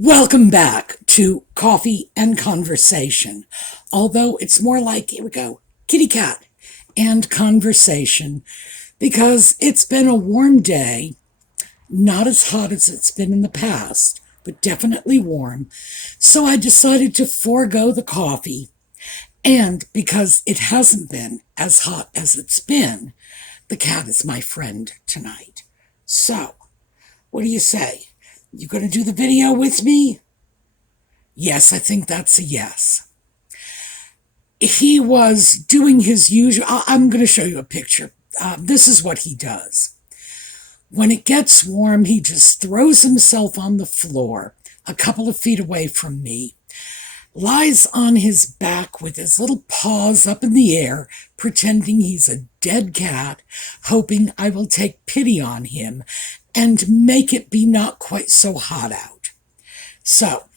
Welcome back to Coffee and Conversation. Although it's more like, here we go, kitty cat and conversation, because it's been a warm day, not as hot as it's been in the past, but definitely warm. So I decided to forego the coffee. And because it hasn't been as hot as it's been, the cat is my friend tonight. So, what do you say? You going to do the video with me? Yes, I think that's a yes. He was doing his usual. I'm going to show you a picture. This is what he does. When it gets warm, he just throws himself on the floor a couple of feet away from me, lies on his back with his little paws up in the air, pretending he's a dead cat, hoping I will take pity on him and make it be not quite so hot out. So,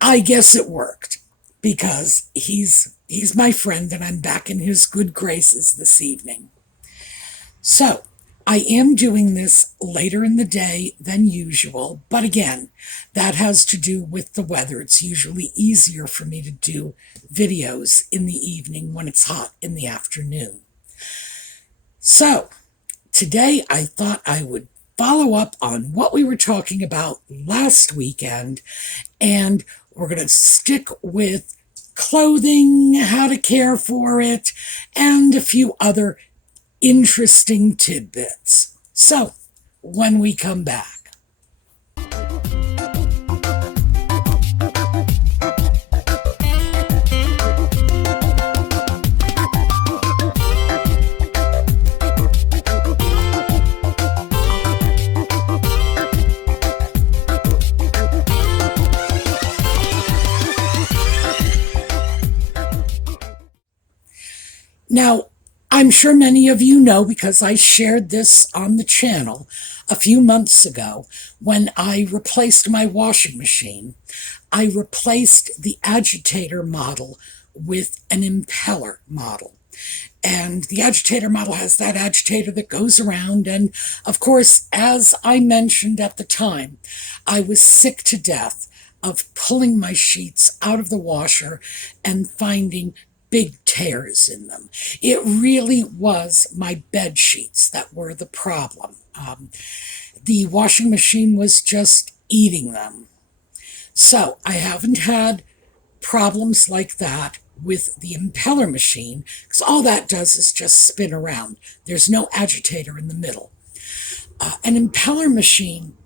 I guess it worked, because he's my friend and I'm back in his good graces this evening. So, I am doing this later in the day than usual, but again, that has to do with the weather. It's usually easier for me to do videos in the evening when it's hot in the afternoon. So, today I thought I would follow up on what we were talking about last weekend, and we're going to stick with clothing, how to care for it, and a few other interesting tidbits. So, when we come back. Now, I'm sure many of you know, because I shared this on the channel a few months ago when I replaced my washing machine. I replaced the agitator model with an impeller model. And the agitator model has that agitator that goes around. And of course, as I mentioned at the time, I was sick to death of pulling my sheets out of the washer and finding big tears in them. It really was my bed sheets that were the problem. The washing machine was just eating them. So I haven't had problems like that with the impeller machine, because all that does is just spin around. There's no agitator in the middle. An impeller machine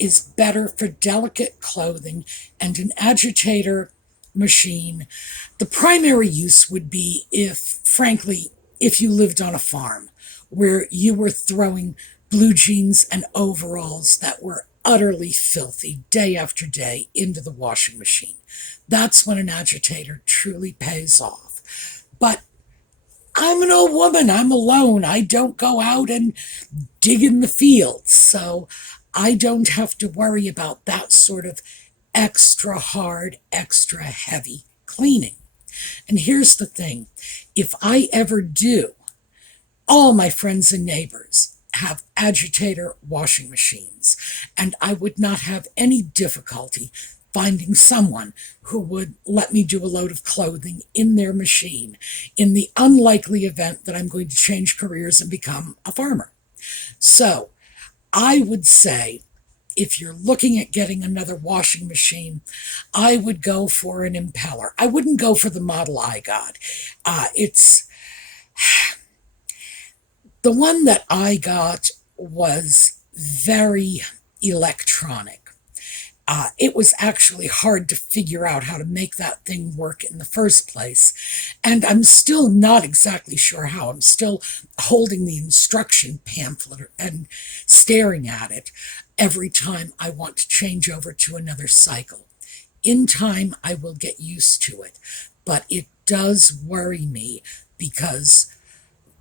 is better for delicate clothing, and an agitator machine, the primary use would be if you lived on a farm where you were throwing blue jeans and overalls that were utterly filthy day after day into the washing machine. That's when an agitator truly pays off. But I'm an old woman. I'm alone. I don't go out and dig in the fields, so I don't have to worry about that sort of extra hard, extra heavy cleaning. And here's the thing. If I ever do, all my friends and neighbors have agitator washing machines, and I would not have any difficulty finding someone who would let me do a load of clothing in their machine in the unlikely event that I'm going to change careers and become a farmer. So I would say, if you're looking at getting another washing machine, I would go for an impeller. I wouldn't go for the model I got. The one that I got was very electronic. It was actually hard to figure out how to make that thing work in the first place. And I'm still not exactly sure how. I'm still holding the instruction pamphlet and staring at it every time I want to change over to another cycle. In time, I will get used to it. But it does worry me, because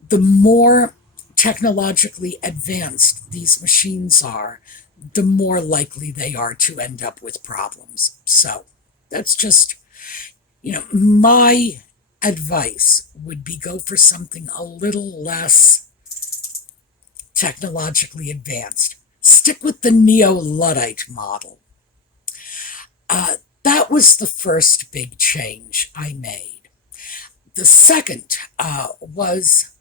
the more technologically advanced these machines are, the more likely they are to end up with problems. So that's just, my advice would be go for something a little less technologically advanced. Stick with the Neo-Luddite model. That was the first big change I made. The second was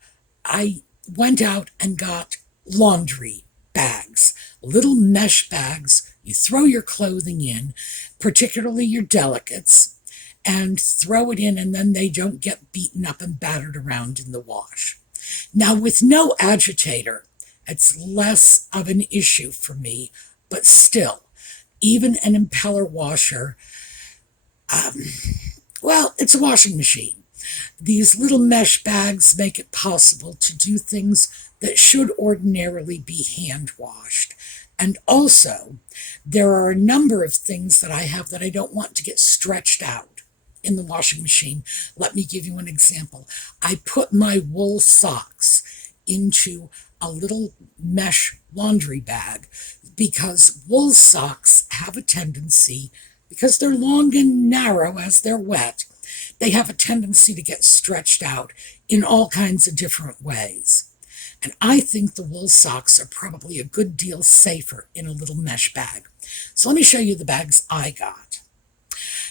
I went out and got laundry bags, little mesh bags. You throw your clothing in, particularly your delicates, and throw it in, and then they don't get beaten up and battered around in the wash. Now, with no agitator, it's less of an issue for me, but still, even an impeller washer, well, it's a washing machine. These little mesh bags make it possible to do things that should ordinarily be hand washed. And also, there are a number of things that I have that I don't want to get stretched out in the washing machine. Let me give you an example. I put my wool socks into a little mesh laundry bag because wool socks have a tendency, because they're long and narrow as they're wet, they have a tendency to get stretched out in all kinds of different ways. And I think the wool socks are probably a good deal safer in a little mesh bag. So let me show you the bags I got.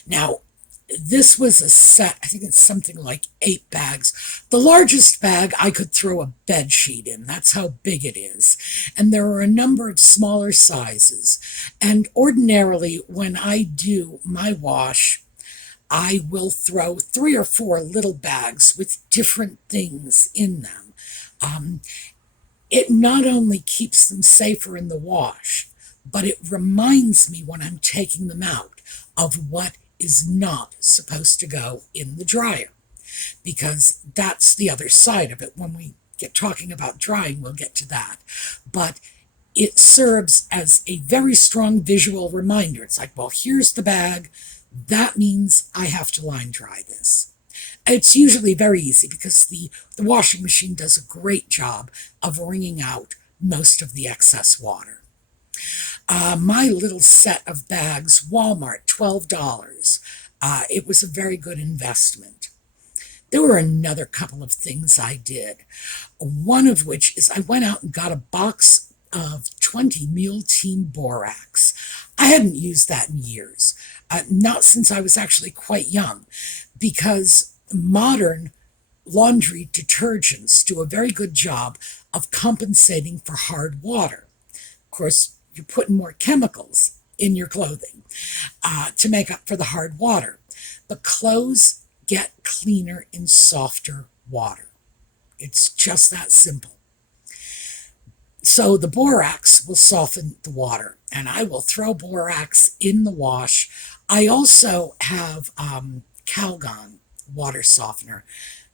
Now, this was a set, I think it's something like 8 bags. The largest bag I could throw a bed sheet in. That's how big it is. And there are a number of smaller sizes. And ordinarily, when I do my wash, I will throw 3 or 4 little bags with different things in them. It not only keeps them safer in the wash, but it reminds me when I'm taking them out of what is not supposed to go in the dryer, because that's the other side of it. When we get talking about drying, we'll get to that. But it serves as a very strong visual reminder. It's like, well, here's the bag. That means I have to line dry this. It's usually very easy because the washing machine does a great job of wringing out most of the excess water. My little set of bags, Walmart, $12. It was a very good investment. There were another couple of things I did. One of which is I went out and got a box of 20 Mule Team Borax. I hadn't used that in years, not since I was actually quite young, because modern laundry detergents do a very good job of compensating for hard water. Of course, you're putting more chemicals in your clothing to make up for the hard water. But clothes get cleaner in softer water. It's just that simple. So the borax will soften the water, and I will throw borax in the wash. I also have Calgon water softener.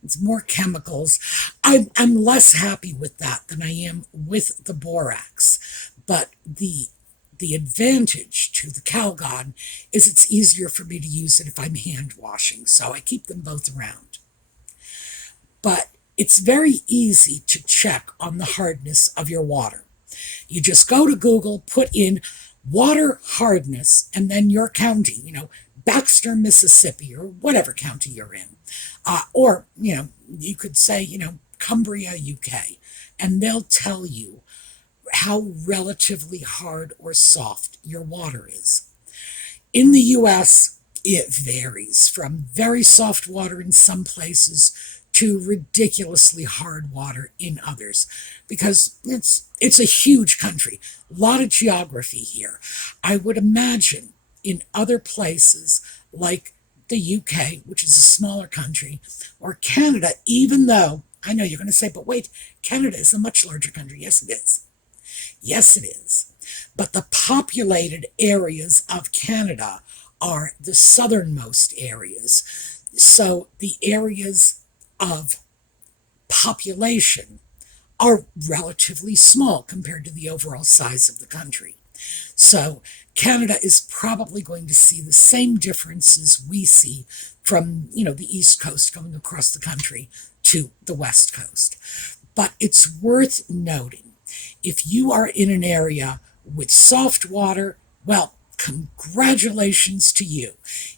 It's more chemicals. I'm less happy with that than I am with the borax. But the advantage to the Calgon is it's easier for me to use it if I'm hand washing. So I keep them both around. But it's very easy to check on the hardness of your water. You just go to Google, put in water hardness, and then your county, Baxter, Mississippi, or whatever county you're in. Or, you could say, Cumbria, UK, and they'll tell you how relatively hard or soft your water is. In the US, it varies from very soft water in some places to ridiculously hard water in others, because it's a huge country, a lot of geography here. I would imagine in other places like the UK, which is a smaller country, or Canada, even though I know you're going to say, but wait, Canada is a much larger country. Yes, it is. Yes, it is. But the populated areas of Canada are the southernmost areas. So the areas of population are relatively small compared to the overall size of the country. So Canada is probably going to see the same differences we see from, the East Coast going across the country to the West Coast. But it's worth noting, if you are in an area with soft water, well, congratulations to you.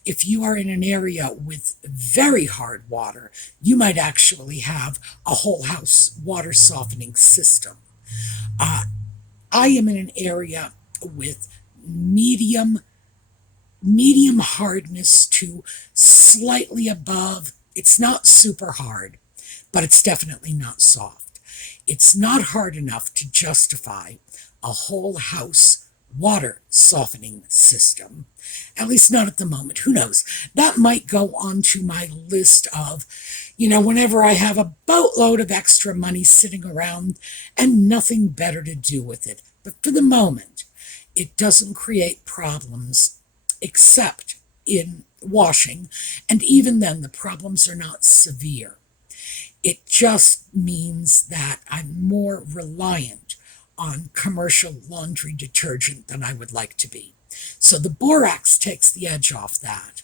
If you are in an area with very hard water, you might actually have a whole house water softening system. I am in an area with medium medium hardness to slightly above. It's not super hard, but it's definitely not soft. It's not hard enough to justify a whole house water softening system, at least not at the moment. Who knows? That might go onto my list of, whenever I have a boatload of extra money sitting around and nothing better to do with it. But for the moment, it doesn't create problems except in washing, and even then the problems are not severe. It just means that I'm more reliant on commercial laundry detergent than I would like to be. So the borax takes the edge off that.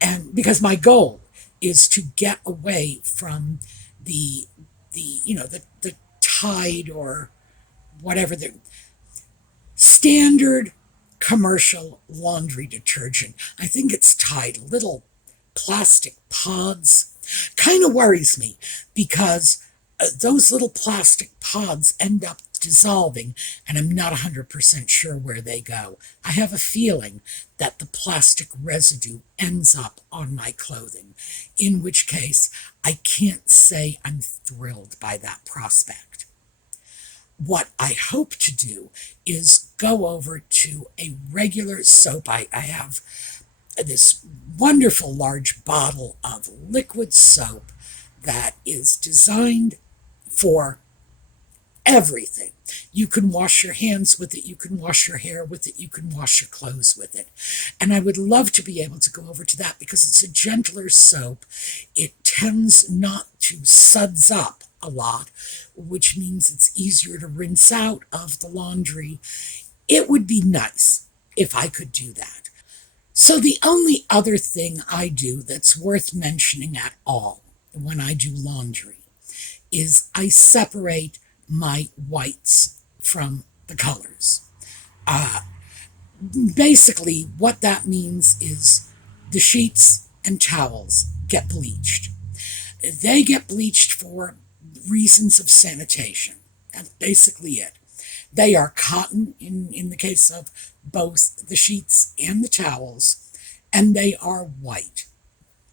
And because my goal is to get away from the Tide or whatever the standard commercial laundry detergent. I think it's Tide, little plastic pods. Kind of worries me because those little plastic pods end up dissolving, and I'm not 100% sure where they go. I have a feeling that the plastic residue ends up on my clothing, in which case I can't say I'm thrilled by that prospect. What I hope to do is go over to a regular soap. I have this wonderful large bottle of liquid soap that is designed for everything. You can wash your hands with it, you can wash your hair with it, you can wash your clothes with it. And I would love to be able to go over to that because it's a gentler soap. It tends not to suds up a lot, which means it's easier to rinse out of the laundry. It would be nice if I could do that. So the only other thing I do that's worth mentioning at all when I do laundry is I separate my whites from the colors. Basically, what that means is the sheets and towels get bleached. They get bleached for reasons of sanitation. That's basically it. They are cotton in the case of both the sheets and the towels, and they are white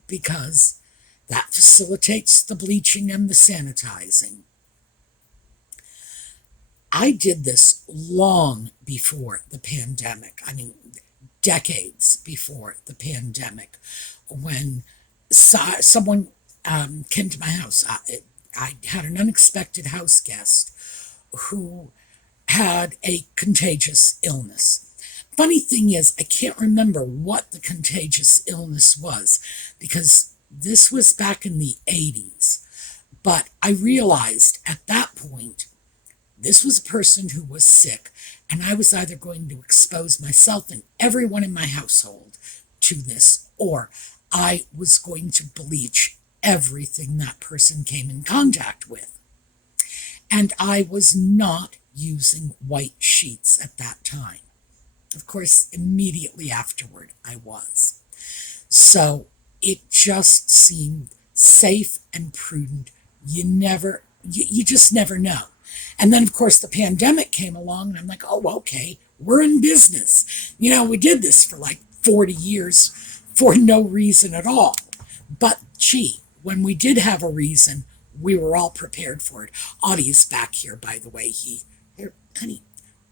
because that facilitates the bleaching and the sanitizing. I did this long before the pandemic. I mean, decades before the pandemic, when someone came to my house. I had an unexpected house guest who had a contagious illness. Funny thing is, I can't remember what the contagious illness was because this was back in the 80s. But I realized at that point, this was a person who was sick, and I was either going to expose myself and everyone in my household to this, or I was going to bleach everything that person came in contact with. And I was not using white sheets at that time. Of course, immediately afterward, I was. So it just seemed safe and prudent. You just never know. And then, of course, the pandemic came along, and I'm like, oh, okay, we're in business. We did this for like 40 years for no reason at all. But, gee, when we did have a reason, we were all prepared for it. Audie is back here, by the way. Here, honey,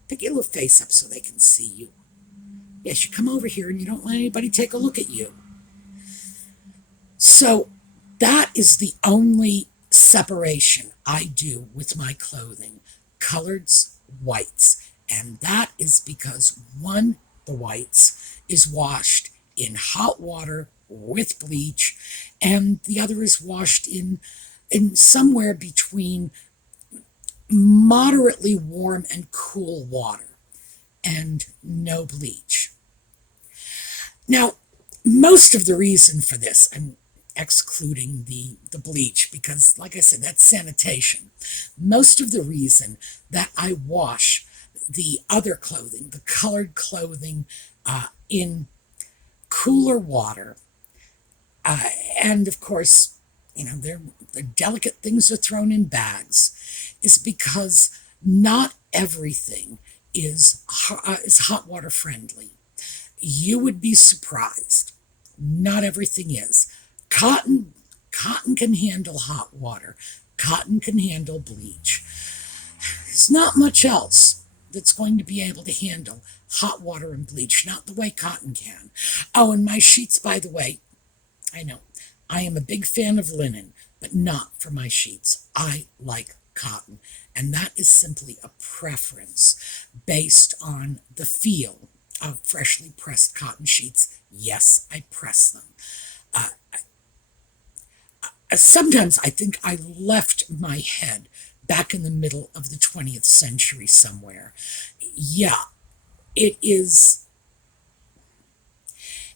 pick your little face up so they can see you. Yes, you come over here and you don't let anybody take a look at you. So that is the only separation I do with my clothing, coloreds, whites. And that is because one, the whites, is washed in hot water with bleach, and the other is washed in somewhere between moderately warm and cool water and no bleach. Now, most of the reason for this, I'm excluding the bleach because, like I said, that's sanitation. Most of the reason that I wash the other clothing, the colored clothing, in cooler water, and of course, the delicate things are thrown in bags, is because not everything is hot water friendly. You would be surprised. Not everything is. Cotton, cotton can handle hot water. Cotton can handle bleach. There's not much else that's going to be able to handle hot water and bleach, not the way cotton can. Oh, and my sheets, by the way, I know, I am a big fan of linen, but not for my sheets. I like cotton, and that is simply a preference based on the feel of freshly pressed cotton sheets. Yes, I press them. Uh, Sometimes I think I left my head back in the middle of the 20th century somewhere. Yeah, it is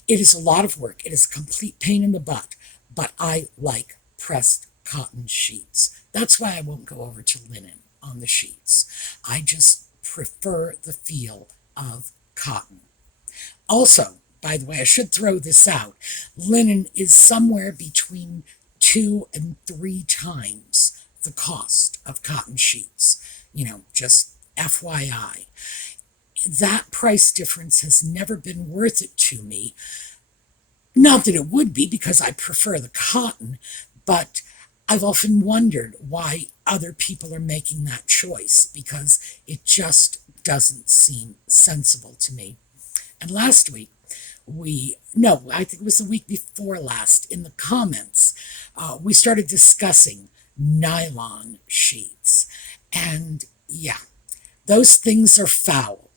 it is a lot of work. It is a complete pain in the butt, but I like pressed cotton sheets. That's why I won't go over to linen on the sheets. I just prefer the feel of cotton. Also, by the way, I should throw this out. Linen is somewhere between 2 and 3 times the cost of cotton sheets. Just FYI. That price difference has never been worth it to me. Not that it would be, because I prefer the cotton, but I've often wondered why other people are making that choice, because it just doesn't seem sensible to me. And last week, no, I think it was the week before last, in the comments, we started discussing nylon sheets. And yeah, those things are foul.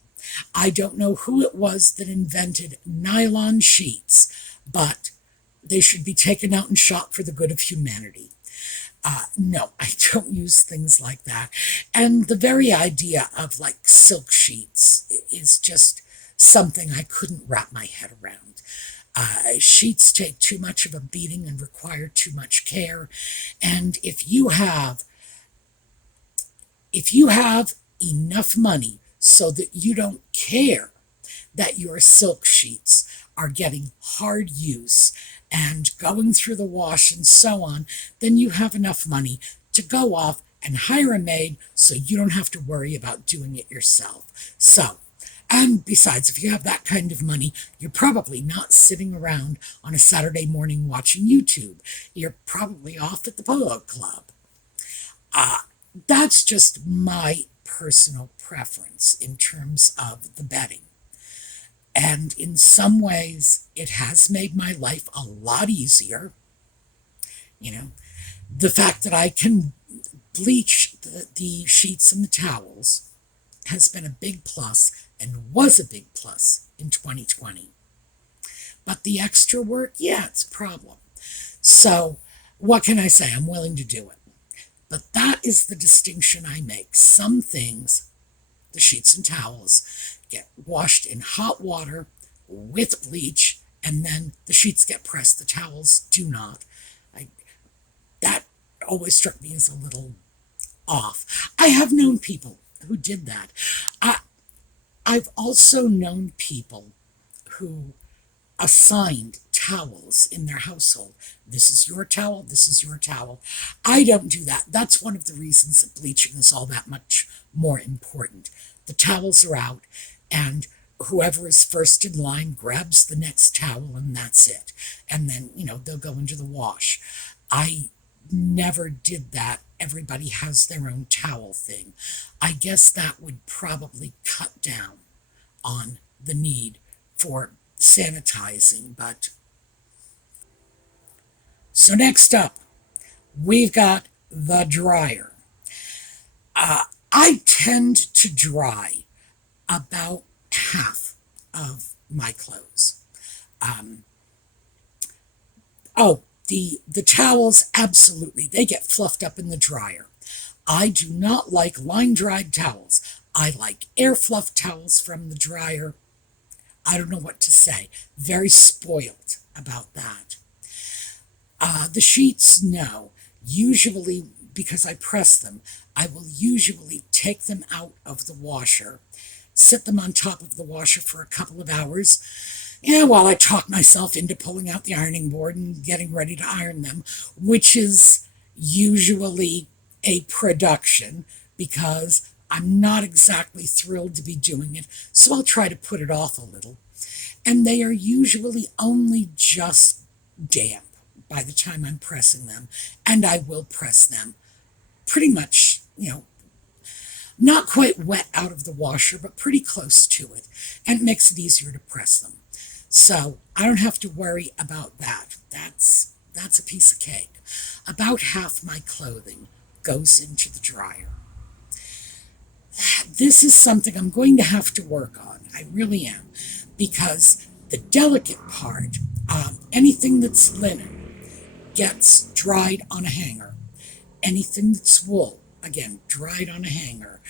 I don't know who it was that invented nylon sheets, but they should be taken out and shot for the good of humanity. No, I don't use things like that. And the very idea of like silk sheets is just something I couldn't wrap my head around. Sheets take too much of a beating and require too much care. And if you have enough money so that you don't care that your silk sheets are getting hard use and going through the wash and so on, then you have enough money to go off and hire a maid so you don't have to worry about doing it yourself. And besides, if you have that kind of money, you're probably not sitting around on a Saturday morning watching YouTube. You're probably off at the polo club. That's just my personal preference in terms of the bedding. And in some ways, it has made my life a lot easier. The fact that I can bleach the sheets and the towels has been a big plus, and was a big plus in 2020. But the extra work, yeah, it's a problem. So, what can I say? I'm willing to do it. But that is the distinction I make. Some things, the sheets and towels, get washed in hot water with bleach, and then the sheets get pressed. The towels do not. That always struck me as a little off. I have known people who did that. I've also known people who assigned towels in their household. This is your towel, this is your towel. I don't do that. That's one of the reasons that bleaching is all that much more important. The towels are out, and whoever is first in line grabs the next towel, and that's it. And then, they'll go into the wash. I never did that. Everybody has their own towel thing. I guess that would probably cut down on the need for sanitizing, but... So next up, we've got the dryer. I tend to dry about half of my clothes. The towels, absolutely, they get fluffed up in the dryer. I do not like line-dried towels. I like air fluff towels from the dryer. I don't know what to say. Very spoiled about that. The sheets, no. Usually, because I press them, I will usually take them out of the washer, sit them on top of the washer for a couple of hours, while I talk myself into pulling out the ironing board and getting ready to iron them, which is usually a production, because I'm not exactly thrilled to be doing it, so I'll try to put it off a little. and they are usually only just damp by the time I'm pressing them, and I will press them pretty much, not quite wet out of the washer, but pretty close to it, and it makes it easier to press them. So I don't have to worry about that. That's a piece of cake. About half my clothing goes into the dryer. This is something I'm going to have to work on. I really am, because the delicate part, anything that's linen gets dried on a hanger. Anything that's wool, again, dried on a hanger.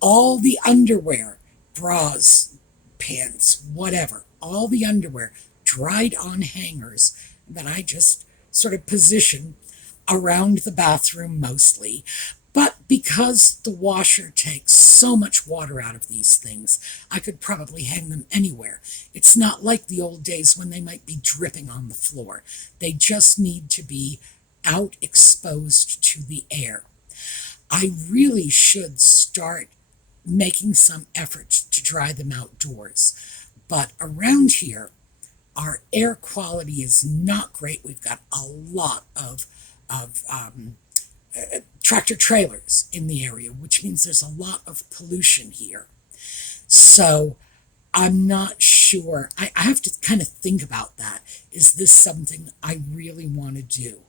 All the underwear, bras, pants, whatever, all the underwear dried on hangers that I just sort of position around the bathroom mostly. But because the washer takes so much water out of these things, I could probably hang them anywhere. It's not like the old days when they might be dripping on the floor. They just need to be out exposed to the air. I really should start making some effort to dry them outdoors. But around here, our air quality is not great. We've got a lot of tractor trailers in the area, which means there's a lot of pollution here. So I'm not sure. I have to kind of think about that. Is this something I really want to do?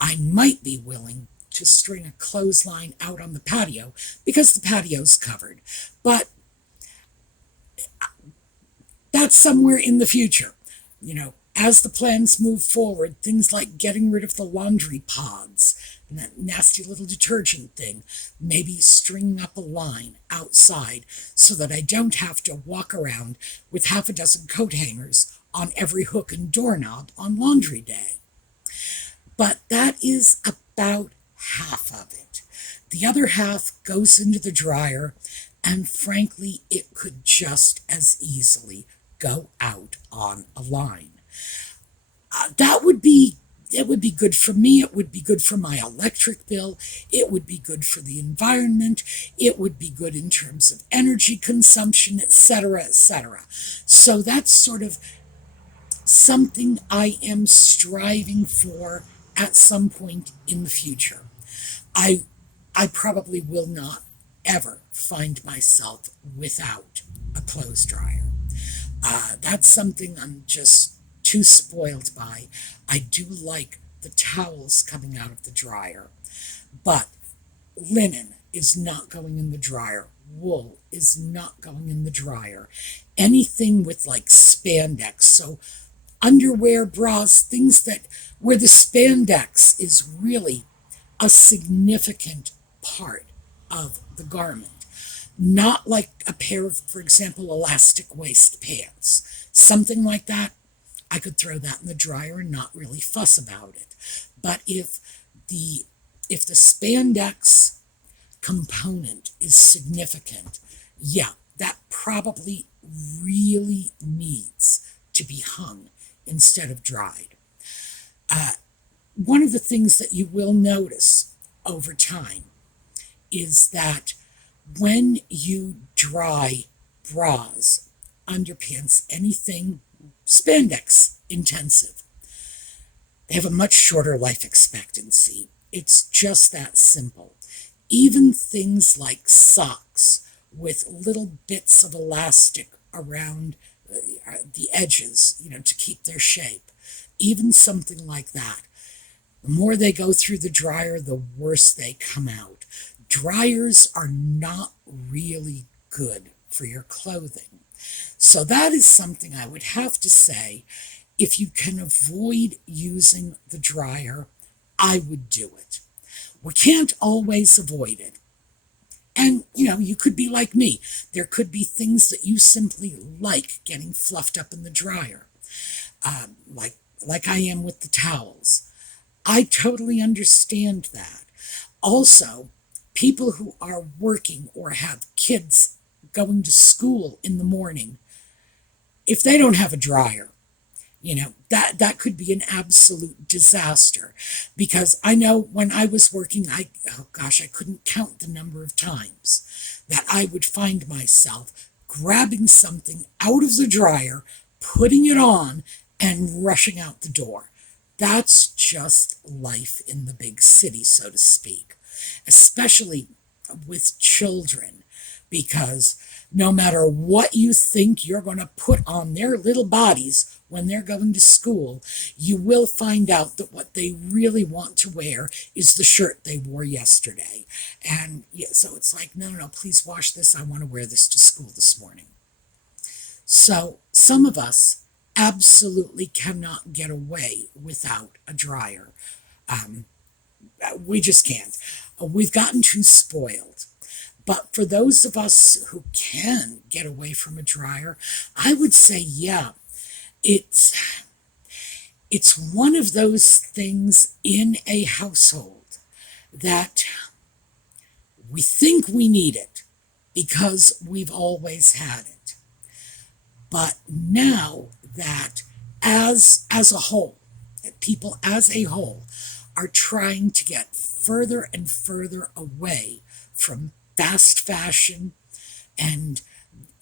I might be willing to string a clothesline out on the patio because the patio's covered. But that's somewhere in the future. As the plans move forward, things like getting rid of the laundry pods and that nasty little detergent thing, maybe stringing up a line outside so that I don't have to walk around with half a dozen coat hangers on every hook and doorknob on laundry day. But that is about half of it. The other half goes into the dryer, and frankly, it could just as easily go out on a line. It would be good for me. It would be good for my electric bill. It would be good for the environment. It would be good in terms of energy consumption, etc., etc. So that's sort of something I am striving for at some point in the future. I probably will not ever find myself without a clothes dryer. That's something I'm just too spoiled by. I do like the towels coming out of the dryer, but linen is not going in the dryer. Wool is not going in the dryer. Anything with like spandex, so underwear, bras, things where the spandex is really a significant part of the garment. Not like a pair of, for example, elastic waist pants. Something like that, I could throw that in the dryer and not really fuss about it. But if the spandex component is significant, yeah, that probably really needs to be hung instead of dried. One of the things that you will notice over time is that when you dry bras, underpants, anything spandex intensive, they have a much shorter life expectancy. It's just that simple. Even things like socks with little bits of elastic around the edges, to keep their shape, even something like that. The more they go through the dryer, the worse they come out. Dryers are not really good for your clothing. So that is something I would have to say, if you can avoid using the dryer, I would do it. We can't always avoid it. And, you could be like me. There could be things that you simply like getting fluffed up in the dryer, like I am with the towels. I totally understand that. Also, people who are working or have kids going to school in the morning, if they don't have a dryer, that could be an absolute disaster. Because I know when I was working, I couldn't count the number of times that I would find myself grabbing something out of the dryer, putting it on and rushing out the door. That's just life in the big city, so to speak, especially with children, because no matter what you think you're going to put on their little bodies when they're going to school, you will find out that what they really want to wear is the shirt they wore yesterday. And yeah, so it's like, no, no, no, please wash this. I want to wear this to school this morning. So some of us absolutely cannot get away without a dryer. We just can't. We've gotten too spoiled. But for those of us who can get away from a dryer, I would say, yeah, it's one of those things in a household that we think we need it because we've always had it. But now that as a whole, people as a whole are trying to get further and further away from fast fashion and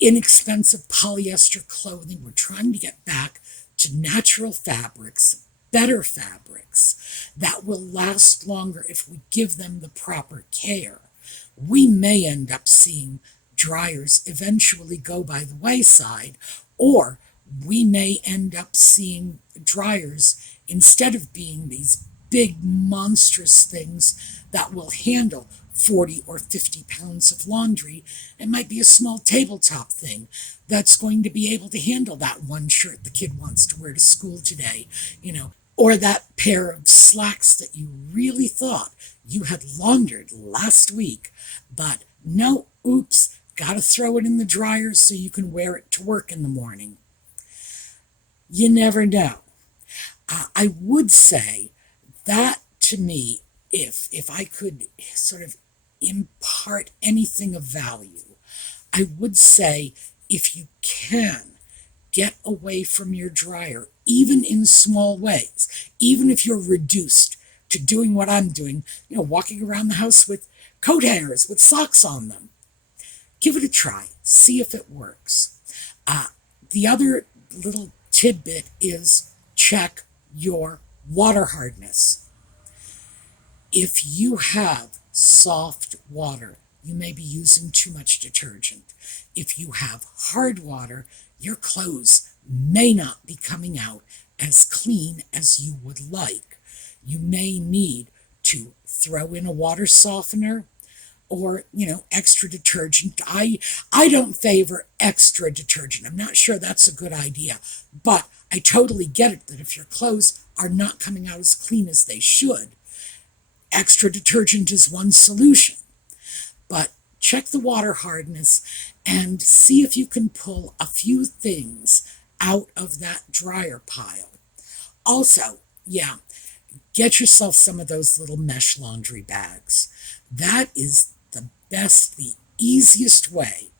inexpensive polyester clothing. We're trying to get back to natural fabrics, better fabrics that will last longer if we give them the proper care. We may end up seeing dryers eventually go by the wayside, or we may end up seeing dryers, instead of being these big monstrous things that will handle 40 or 50 pounds of laundry, it might be a small tabletop thing that's going to be able to handle that one shirt the kid wants to wear to school today, or that pair of slacks that you really thought you had laundered last week, but no, oops, gotta throw it in the dryer so you can wear it to work in the morning. You never know. I would say that, to me, if I could sort of impart anything of value, I would say, if you can, get away from your dryer, even in small ways, even if you're reduced to doing what I'm doing, walking around the house with coat hangers with socks on them. Give it a try. See if it works. The other little tidbit is check your water hardness. If you have soft water, you may be using too much detergent. If you have hard water, your clothes may not be coming out as clean as you would like. You may need to throw in a water softener or, extra detergent. I don't favor extra detergent. I'm not sure that's a good idea, but I totally get it that if your clothes are not coming out as clean as they should, extra detergent is one solution. But check the water hardness and see if you can pull a few things out of that dryer pile. Also, get yourself some of those little mesh laundry bags. That is the best, the easiest way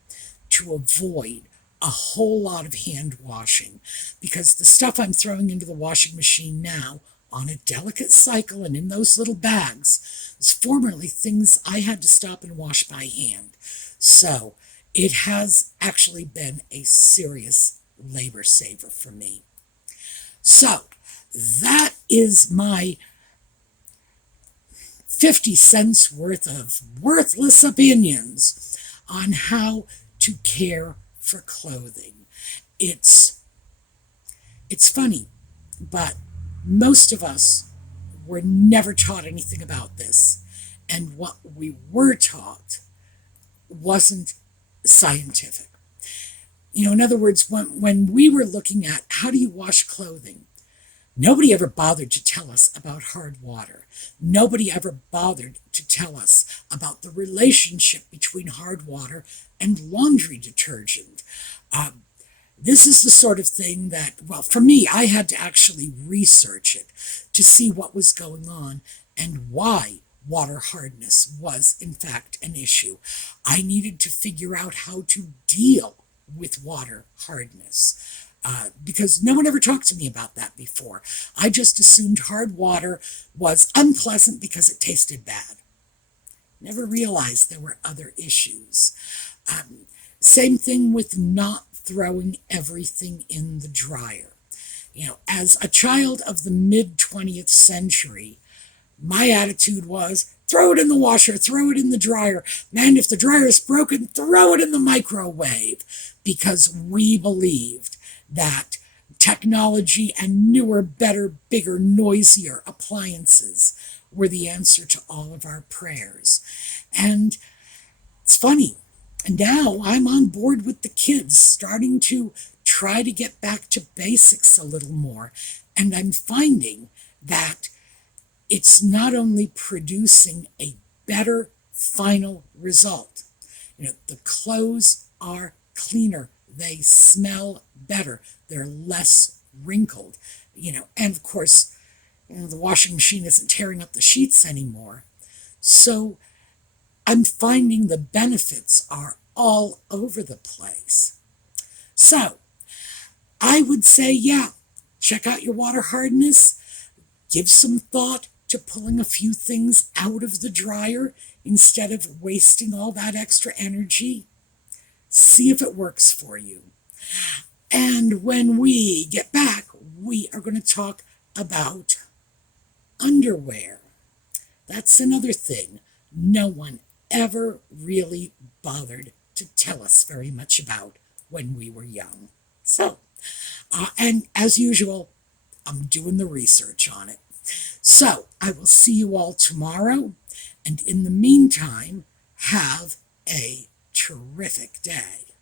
to avoid a whole lot of hand washing, because the stuff I'm throwing into the washing machine now on a delicate cycle and in those little bags was formerly things I had to stop and wash by hand. So it has actually been a serious labor saver for me. So that is my 50 cents worth of worthless opinions on how to care for clothing. It's funny, but most of us were never taught anything about this, and what we were taught wasn't scientific. In other words, when we were looking at how do you wash clothing, nobody ever bothered to tell us about hard water. Nobody ever bothered to tell us about the relationship between hard water and laundry detergent. This is the sort of thing that, well, for me, I had to actually research it to see what was going on and why water hardness was, in fact, an issue. I needed to figure out how to deal with water hardness. Because no one ever talked to me about that before. I just assumed hard water was unpleasant because it tasted bad. Never realized there were other issues. Same thing with not throwing everything in the dryer. As a child of the mid 20th century, my attitude was throw it in the washer, throw it in the dryer. Man, if the dryer is broken, throw it in the microwave, because we believed that technology and newer, better, bigger, noisier appliances were the answer to all of our prayers. And it's funny. And now I'm on board with the kids, starting to try to get back to basics a little more. And I'm finding that it's not only producing a better final result. The clothes are cleaner. They smell better. They're less wrinkled. And of course, the washing machine isn't tearing up the sheets anymore. So I'm finding the benefits are all over the place. So I would say, yeah, check out your water hardness. Give some thought to pulling a few things out of the dryer instead of wasting all that extra energy. See if it works for you. And when we get back, we are going to talk about underwear. That's another thing no one ever really bothered to tell us very much about when we were young. So, and as usual, I'm doing the research on it. So, I will see you all tomorrow, and in the meantime, have a terrific day.